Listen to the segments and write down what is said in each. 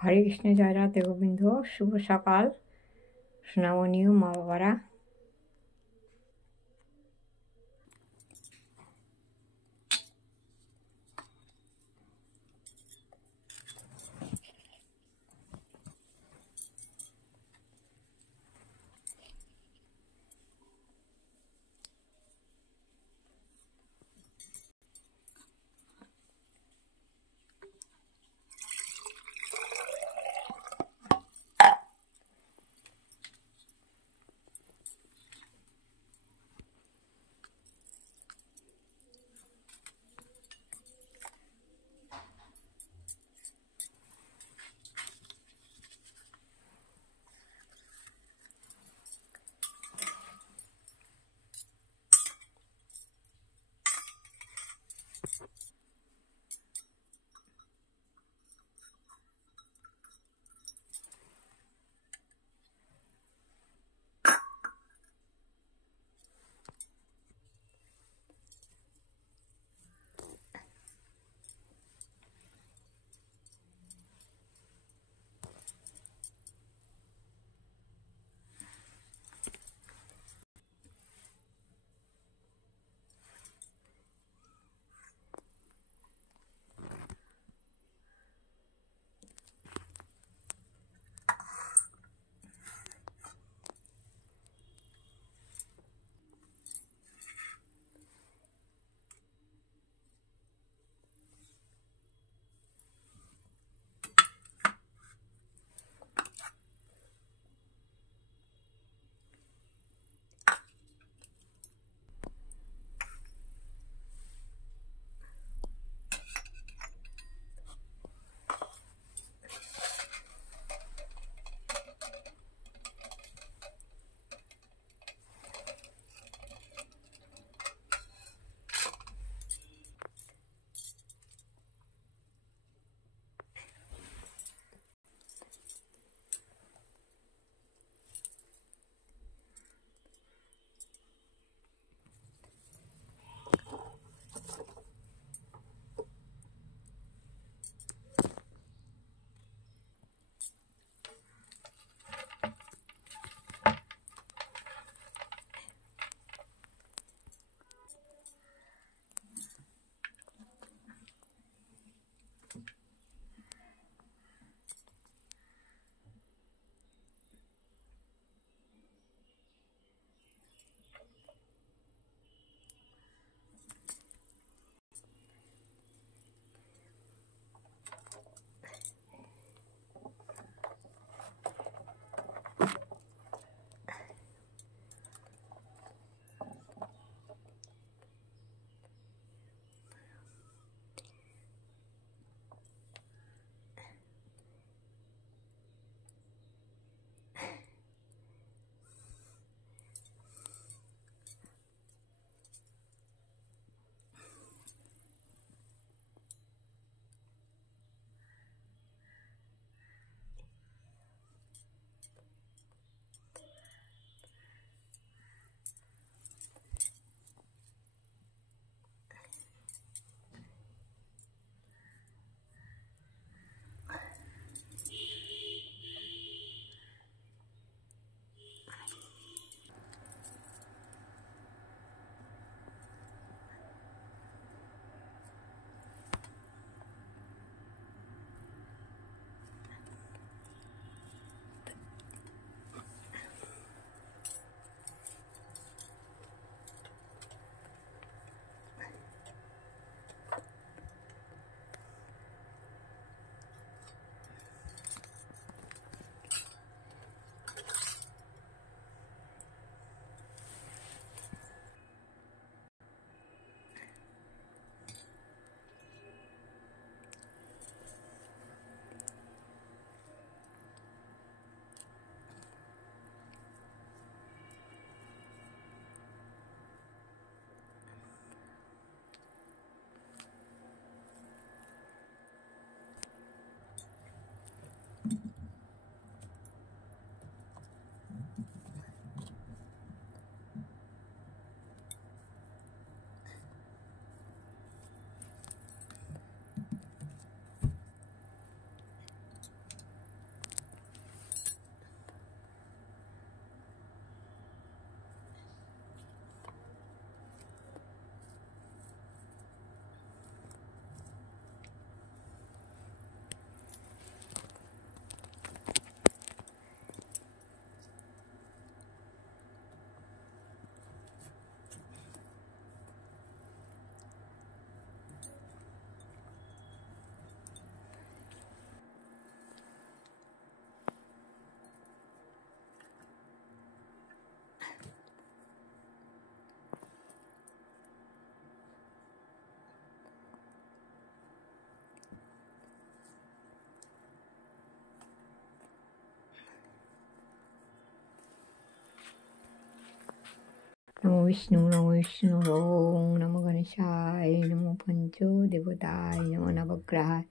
হরে কৃষ্ণ, জয় রাধে গোবিন্দ। শুভ সকাল সোনামণিও মা বাবারা। नमो विष्णु ओम नमो गणेशाय नमो पंचो देवताय नमो नवग्रहाय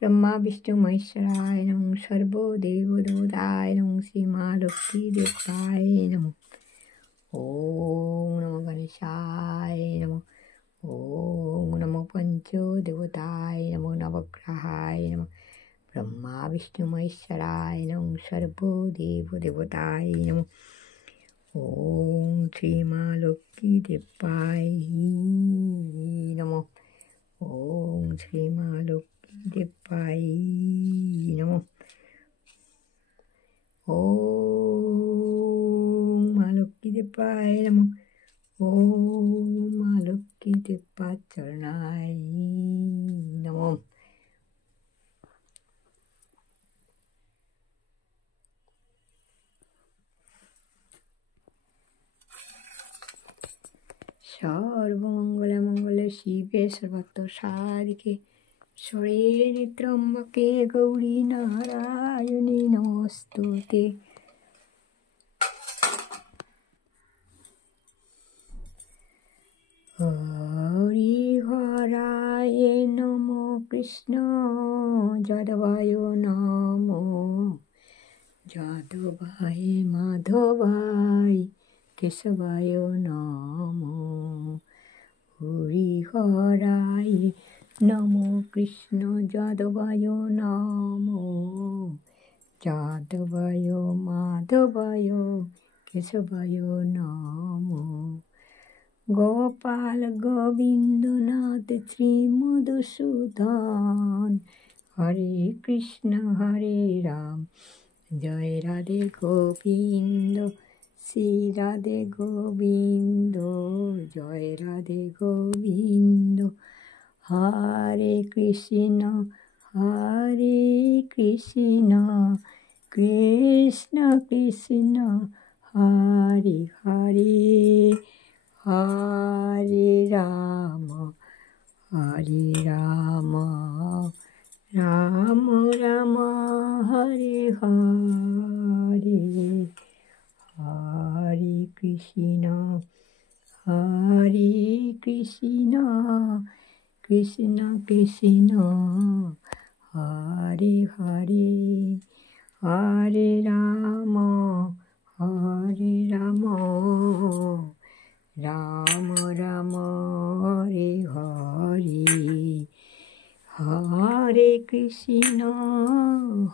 ब्रह्मा विष्णु महेश्वराय नमो सर्वो देवताय नमो श्री माँ लक्ष्मी देवताय नमो ओम नमो गणेशाय नमो ओम नमो पंचो देवताय नमो नवग्रहाय नमो ब्रह्मा विष्णु महेश्वराय नमो सर्वो देवताय नमो ओम श्री माँ लक्ष्मी देवाय नमो ओम श्री माँ लक्ष्मी देवाय नमो ओम माँ लक्ष्मी देवाय नमो ओम माँ लक्ष्मी देवा चरणाय नमो सर्वमंगल शिवे सर्वत्र साधिके शरण्ये त्र्यंबके गौरी नारायणी नमोस्तुते। हरिहराय नमो कृष्ण जादवाय नमो जादवाय माधवाय केशवाय नमो हरिहराय नमो कृष्ण जादवाय नमो जादवाय माधवाय केशवाय नमो गोपाल गोविंदनाथ श्री मधुसूदन हरे कृष्ण हरे राम जय राधे गोविंद श्री राधे गोविंद जय राधे गोविंद हरे कृष्ण कृष्ण कृष्ण हरे हरे हरे राम राम राम हरे हरे हरे कृष्ण कृष्ण कृष्ण हरे हरे हरे राम राम राम हरे हरे हरे कृष्ण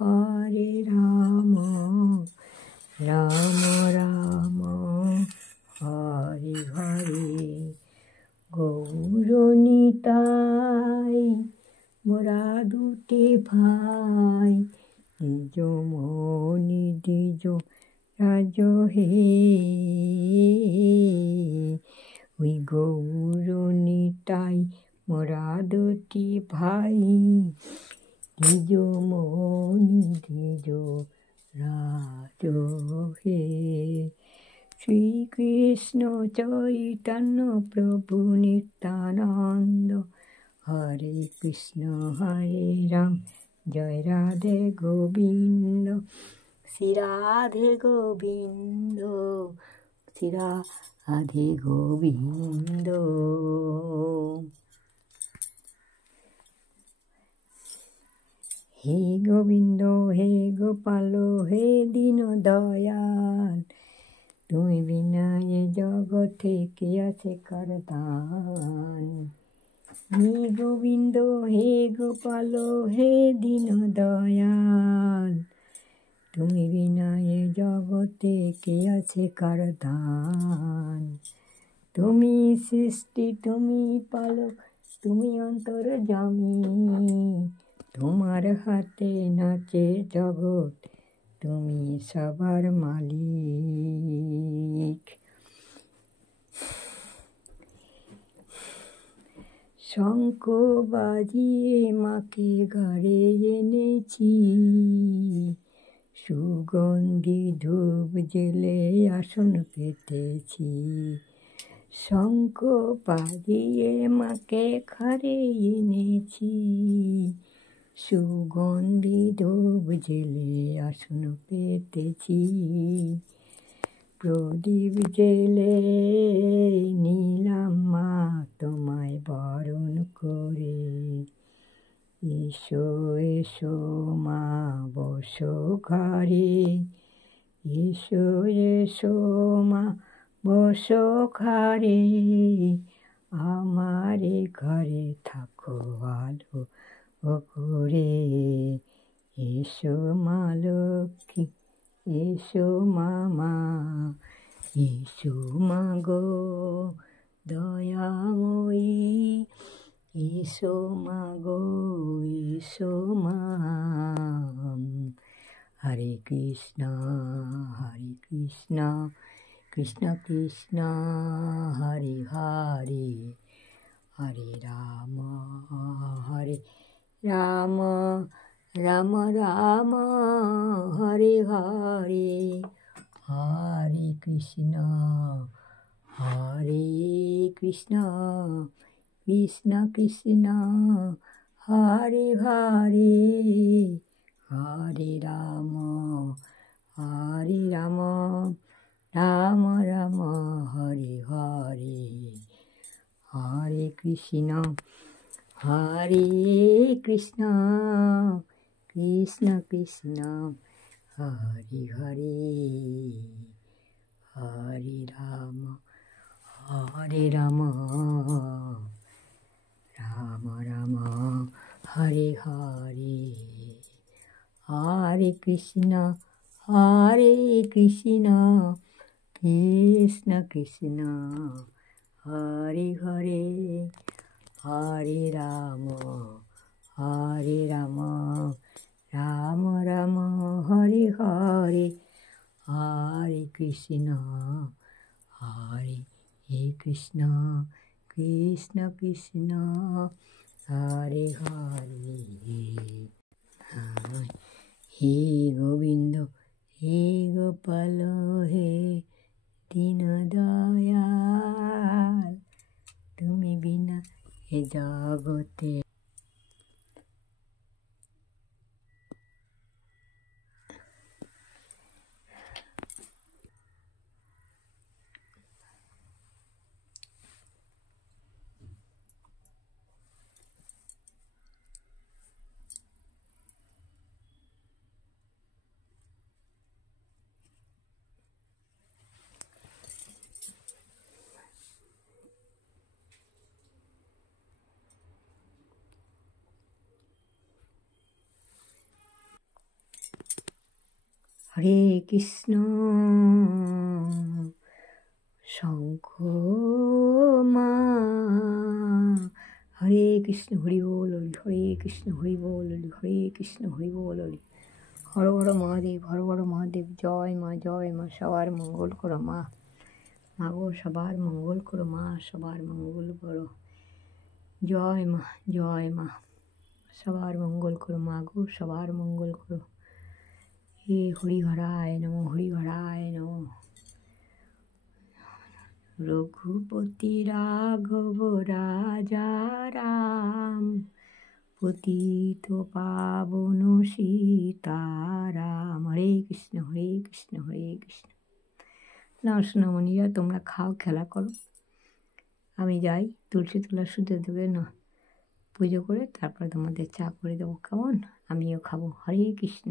हरे राम राम हरे हरे গৌরনিতাই মোরা দুটি ভাই নিজ মনি দ্বিজ রাজ হে ওই গৌরনিতাই মোরা দুটি ভাই নিজ মনি দ্বিজ রাজ হে শ্রীকৃষ্ণ চৈতন্য প্রভু নিত্যানন্দ হরে কৃষ্ণ হরে রাম জয় রাধে গোবিন্দ শ্রী রাধে গোবিন্দ শ্রী রাধে গোবিন্দ হে গোবিন্দ হে গোপাল হে দীন দয়াল তুমি বিনা এ জগতে কে আছে করতান হে গোবিন্দ হে গোপাল হে দীন দয়াল তুমি বিনা এ জগতে কে আছে করতান তুমি সৃষ্টি তুমি পালক তুমি অন্তর্যামী তোমার হাতে নাচে জগৎ তুমি সবার মালিক শঙ্খ বাজিয়ে মাকে ঘরে এনেছি সুগন্ধি ধূপ জেলে আসন পেতেছি শঙ্খ বাজিয়ে মাকে ঘরে এনেছি সুগন্ধি ধূপ জেলে আসন পেতেছি প্রদীপ জেলে নিলাম মা তোমায় বরণ করে। এসো এসো মা বসো ঘরে, এসো এসো মা বসো ঘরে, আমারে ঘরে থাকো আলো করে। এসো মা লক্ষ্মী, এসো মামা, এসো মা গো দয়াময়ী, এসো মা গো এসো মা। হরে কৃষ্ণ কৃষ্ণ কৃষ্ণ হরে হরে, হরে রাম রাম রাম হরে হরে, হরে কৃষ্ণ কৃষ্ণ কৃষ্ণ হরে হরে, হরে রাম রাম রাম হরে হরে, হরে কৃষ্ণ কৃষ্ণ কৃষ্ণ হরে হরে, হরে রাম রাম রাম হরে হরে, হরে কৃষ্ণ কৃষ্ণ কৃষ্ণ হরে হরে, হরে রাম রাম রাম হরে হরে, হরে কৃষ্ণ কৃষ্ণ কৃষ্ণ হরে হরে। হে গোবিন্দ হে গোপাল হে দীন দয়াল, তুমি বিনা এ জগতে। হরে কৃষ্ণ শঙ্খ মা, হরে কৃষ্ণ হরি বল হরি, হরে কৃষ্ণ হরি বল হরি, হরে কৃষ্ণ হরি বল হরি। হর হর মহাদেব, জয় মা সবার মঙ্গল করো মা, গো সবার মঙ্গল করো মা, সবার মঙ্গল করো। জয় মা সবার মঙ্গল করো মা গো, সবার মঙ্গল করো। হে হরিহরায় নমঃ। রঘুপতি রাঘব রাজা রাম, পতিত পাবন সীতারাম। হরে কৃষ্ণ না সোনামণিরা, তোমরা খাও, খেলা করো, আমি যাই তুলসী তলা সুতো দেবে না পুজো করে, তারপরে তোমাদের চা করে দেবো, কেমন? আমিও খাবো। হরে কৃষ্ণ